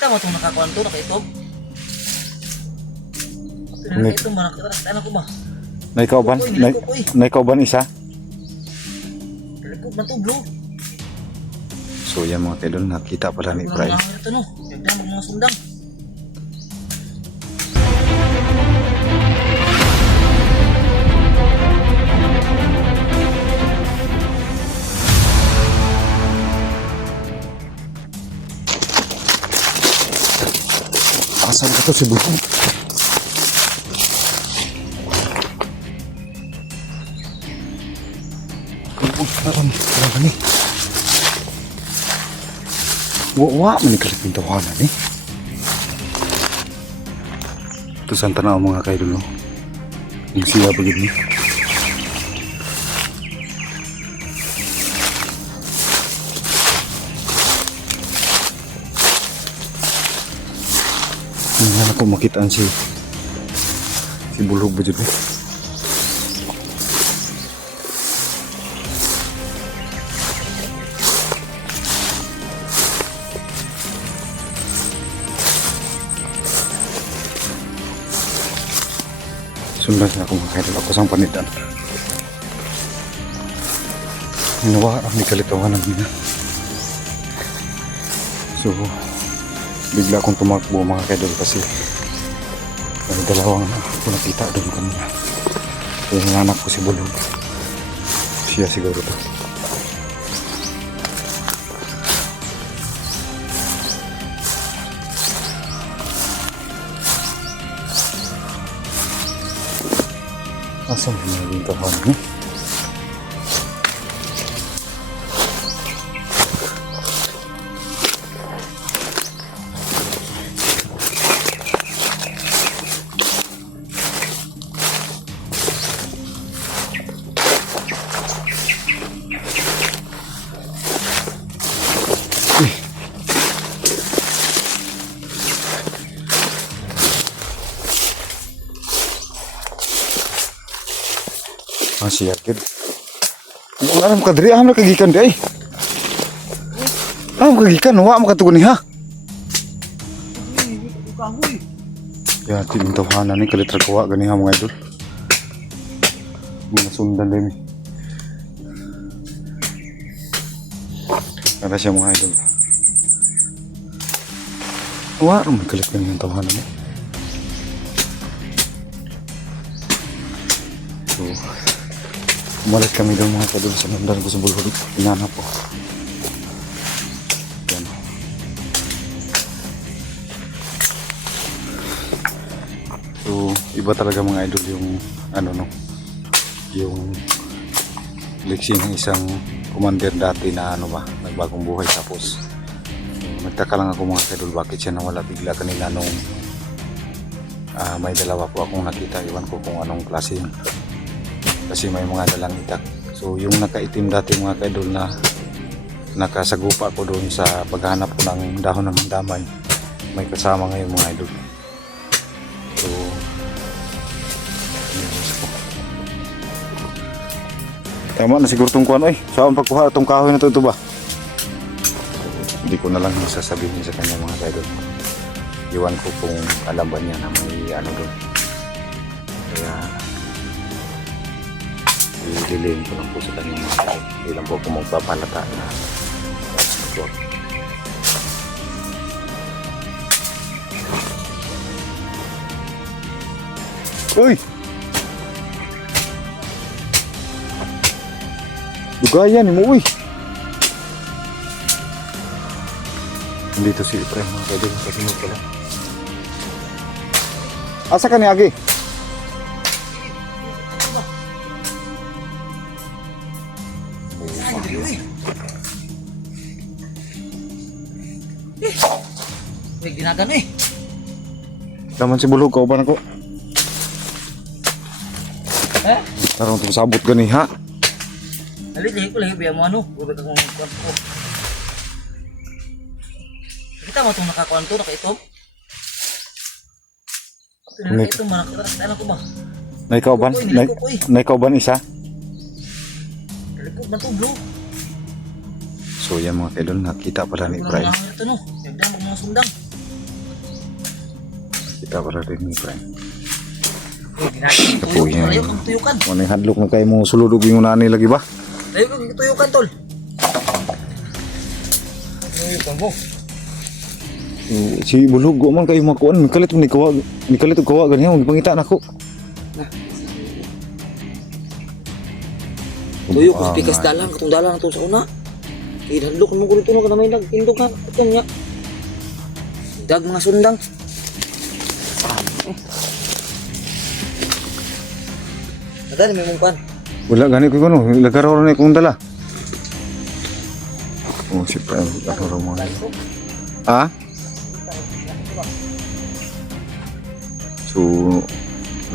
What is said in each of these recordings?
Kita mo itong nakakuan to, nakaitog. Nik- Ito ba, nakita ko ba? Naikauban? Naikauban isa? Talikod na to bro. So yan mga kaidol, nakita pala ni Bray. Ito no, nagdaan mo mga sundang. Asan ka to si Bulong? Ano ni? Wa manikalit ng tawanan eh. Ito saan tanaw mga kaidol no? Yung siya begini. Hindi na ako makitaan si Bulog ba dyan eh. Sundan na ako mga kaidol, ako sang panitan. Hinawa ang kalitawanan nila. So, bigla akong tumakbo mga kaidol kasi may dalawang ako nakita doon kanina. Yung anak ko si Bulog. Siya siguro to. Asan yung tawanan eh? Masih yakin. Alam ka diri, am na kagikan di ay. Am kagikan, wa mo katugon ni ha. Ya, tin tawanan ni kalitra kawa gani ha mga idol. Mga sundan din. Ada siya mga idol. Wa mo kalit gani ang tawanan ni. So, umalis kami doon mga kadol sa nandan ko sa Bulog. Hinanap po. Yan. So, iba talaga mga idol yung ano no, yung leksi ng isang commander dati na ano ba, nagbagong buhay tapos nagtaka lang ako mga kadol bakit siya nawala bigla kanina nung may dalawa po akong nakita, iwan ko kung anong klase kasi may mga dalang itak. So yung nakaitim dati mga kaidol na nakasagupa ko doon sa paghahanap ko ng dahon ng damay, may kasama ngayon mga idol. So tama na siguro itong kuhan oy. Saan pagkuha itong kahoy na ito ba? Hindi ko na lang sasabihin sa kanya mga kaidol. Iwan ko kung alam ba niya na may ano doon. Kaya ililin ko lang po sa kanya mga kaidol. Hindi lang po ako magpapalata na uy! Dugayan ni mo uy! Dito si Efraim mga kaidol, kasunod pala. Asa ka ni Agi? May ginagano eh. Naman si Bulog, kauban ako. Eh? Tarong itong sabot gani ha? Alit ko lagi biya mo ano. Bubig akong kuwan ko. Kita mo itong nakakuan to, nakaitog. Ito ba, nakita ko ba? Naikauban? Naikauban isa? Talikod na to bro. So yan mga kaidol, nakita pala ni Bray. Ito no, nagdaan mo mga sundang. Kita pala rin ni friend. Tuyok, layo kang tuyukan. Ano yung hadlok na kayo mo suludog yung nani lagi ba? Layo kang tuyukan, tol. Tuyukan mo. Si Bulog, man kayo makuan. Mikalit mo ni kawa ganyan. Pangita na ako. Tuyok, mas pikas dalang. Katong dalang na to sa una. Ihadlok mo ko dito no, ka na may nagtindog ka. Ito nga. Dag mga sundang. Nadali may mungkuan. Wala gani ko kuno, lagaraw na kong dala. Oh, si Prem, ano raw mga yun? Ha? So,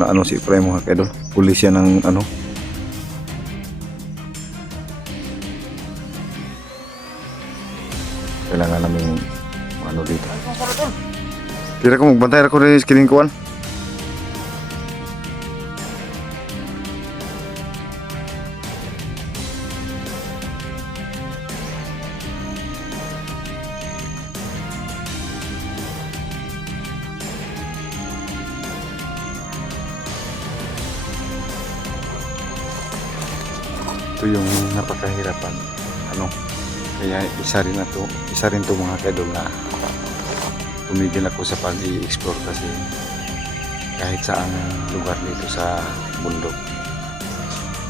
na ano si Prem mga kaidol? Pulis yan ng ano? Kailangan namin ano dito. Tira ko magbantay ako rin sa kilingkuan. Ito yung napakahirapan ano, kaya isa rin to mga kaidol na tumigil ako sa pag-i-explore kasi kahit saang lugar dito sa bundok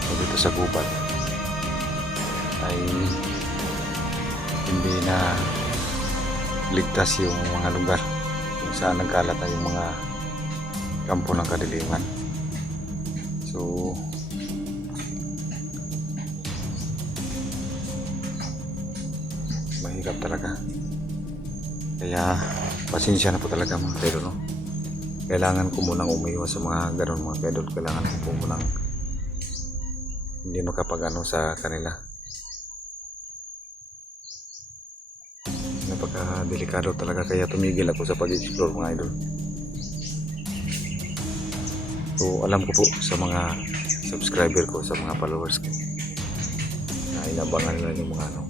o dito sa gubat ay hindi na ligtas yung mga lugar kung saan nagkalat na yung mga kampo ng kadiliman. So mahirap talaga, kaya pasensya na po talaga mga kaidol, no? Kailangan ko munang umiwas sa mga ganon mga kaidol. Kailangan ko munang hindi makapagano sa kanila. Napaka-delikado talaga, kaya tumigil ako sa pag-explore mga idol. So alam ko po sa mga subscriber ko, sa mga followers ko na inabangan nila yung mga ano.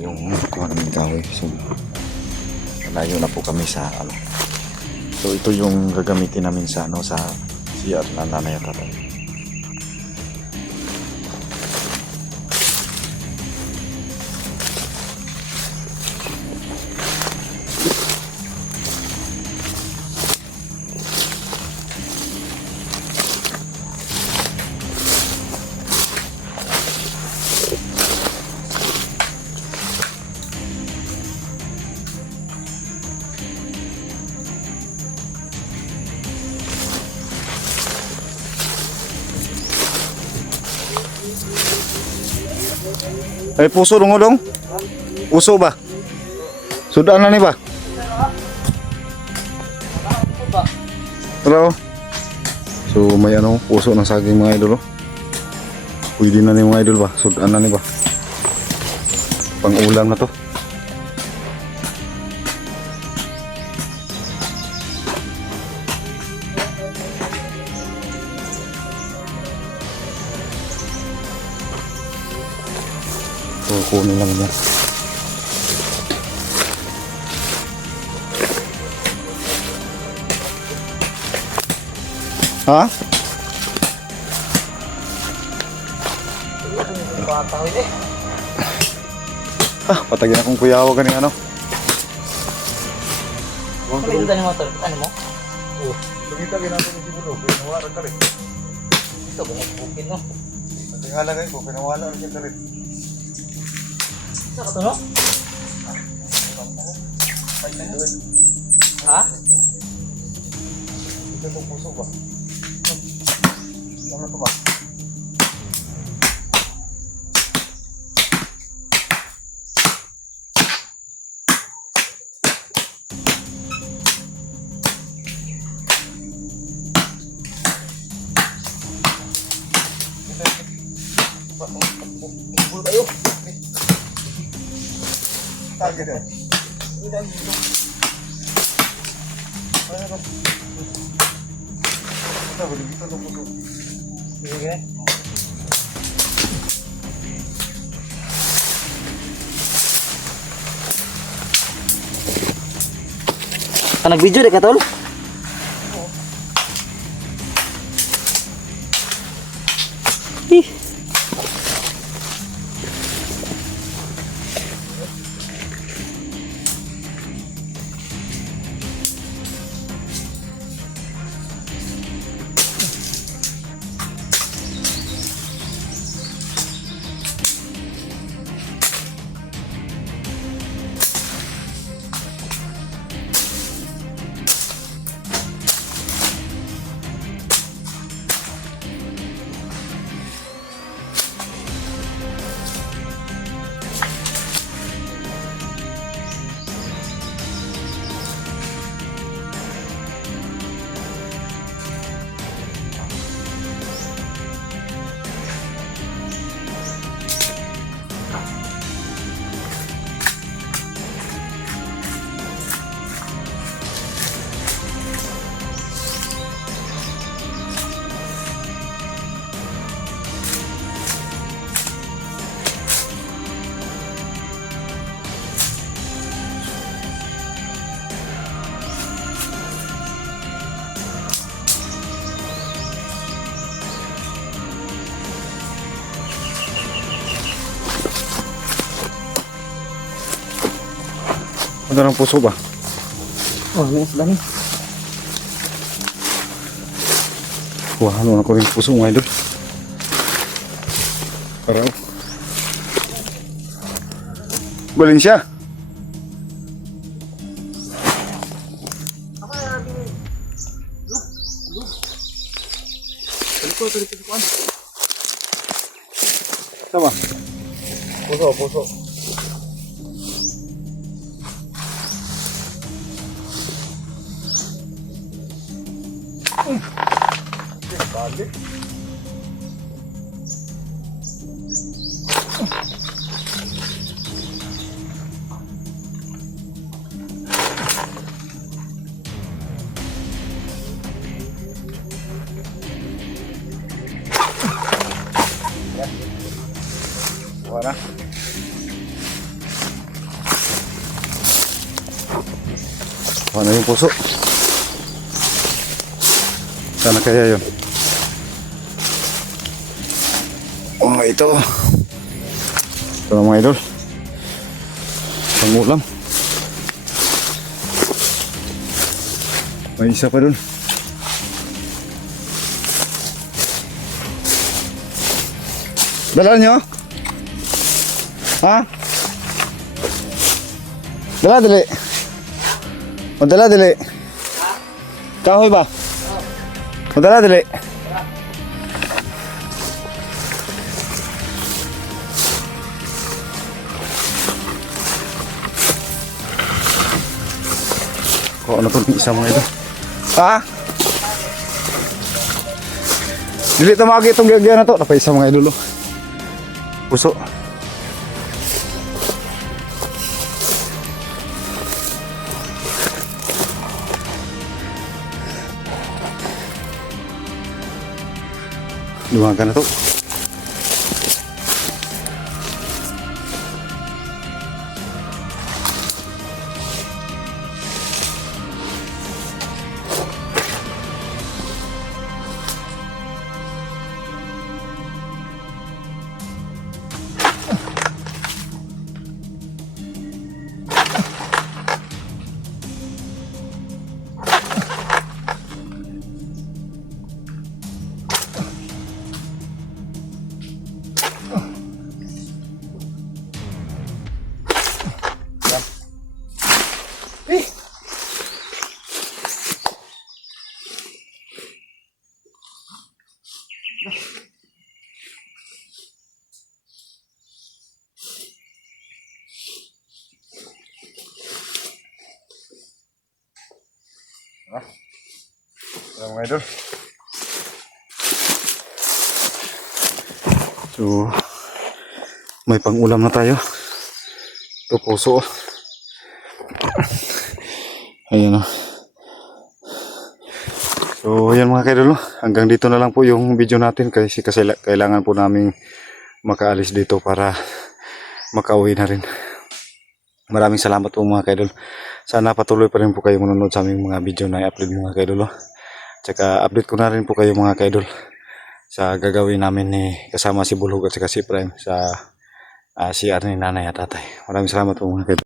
Yung kuha namin kahoy. So malayo na po kami sa ano. So ito yung gagamitin namin sa ano, sa CR na nanay at tatay. Ay puso dong dong. Puso ba? Sudah na ni ba? Hello. So may ano, puso ng saging mga idol. Pwede na ni mga idol ba? Sudah na ni ba? Pang ulam na to. So kunin lang niya. Ha? Patagin akong kuyawa ka ni ano. Ano yung motor? Ano mo? Oh, lumita ginagawa ni Sibulo. Pinawaran ka rin. Ito, bukit no? Tingala kayo ko, pinawala rin siya ka rin. Saan ka to no? Ha? Ito itong puso ba? Ano ito ba? Bul kayo. Target yan. Nag-video di ka tol? Ih. Ano ng puso ba? Oh, may isda ni. Wah, ano na ko rin puso mga idol. Parang balin siya. Sama. Puso. Balik. Wala. Wala yung puso. Sana kaya yun. Oh, ito. Ito na mga idol. Pangulam. May isa pa dun. Dala nyo? Ha? Dala dali. O dala dali. Kahoy ba? O dala dali. Kung ano po isa mga ito. Ha? Dili tamagi itong gagyan na to. Napaisa mga idolo. Puso. Lumagan na to. Mga idol. So, may pang-ulam na tayo. Ito puso. Ayan o. So, ayan mga kaidol. Hanggang dito na lang po yung video natin kasi kailangan po namin makaalis dito para makauwi na rin. Maraming salamat po mga kaidol. Sana patuloy pa rin po kayo manonood sa aming mga video na i-upload mga kaidol. Tsaka update ko na rin po kayo mga kaidol sa gagawin namin ni kasama si Bulhog at saka si Prime sa CR ni nanay at tatay. Maraming salamat po mga kaidol.